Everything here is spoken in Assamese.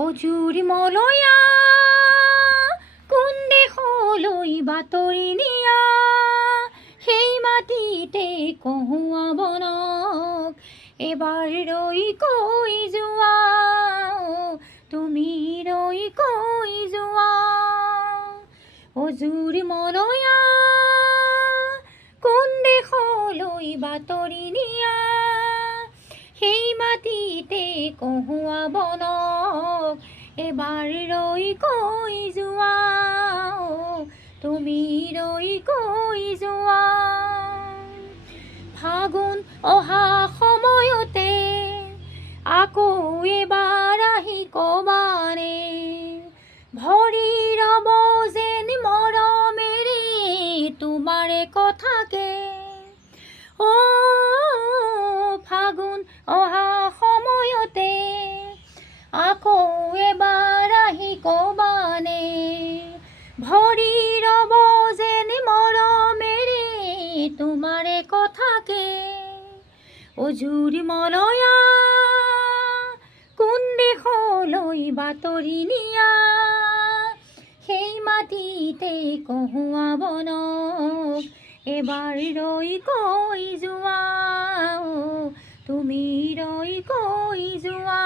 অজুৰি মলয়া কোন দেশলৈ বাতৰি নিয়া সেই মাটিতে কহুৱা বনক এবাৰ ৰৈ কৈ যোৱা তুমি ৰৈ কৈ যোৱা অজুৰি মলয়া কোন দেশলৈ বাতৰি নিয়া সেই মাটিতে কহুৱা বনক এবাৰ ৰৈ কৈ যোৱা তুমি ৰৈ কৈ যোৱা ফাগুন অহা সময়তে আকৌ এবাৰ আহি কবানে ভৰি ৰব যেন মৰমেৰে তোমাৰে কথাকে অ ফাগুন অহা সময়তে আকৌ এবাৰ আহি কবানে ভৰি ৰব যেন মৰমেৰে তোমাৰে কথাকে অজুৰি মলয়া কোন দেশলৈ বাতৰি নিয়া সেই মাটিতে কহুৱা বনক এবাৰ ৰৈ কৈ যোৱা তুমি ৰৈ কৈ যোৱা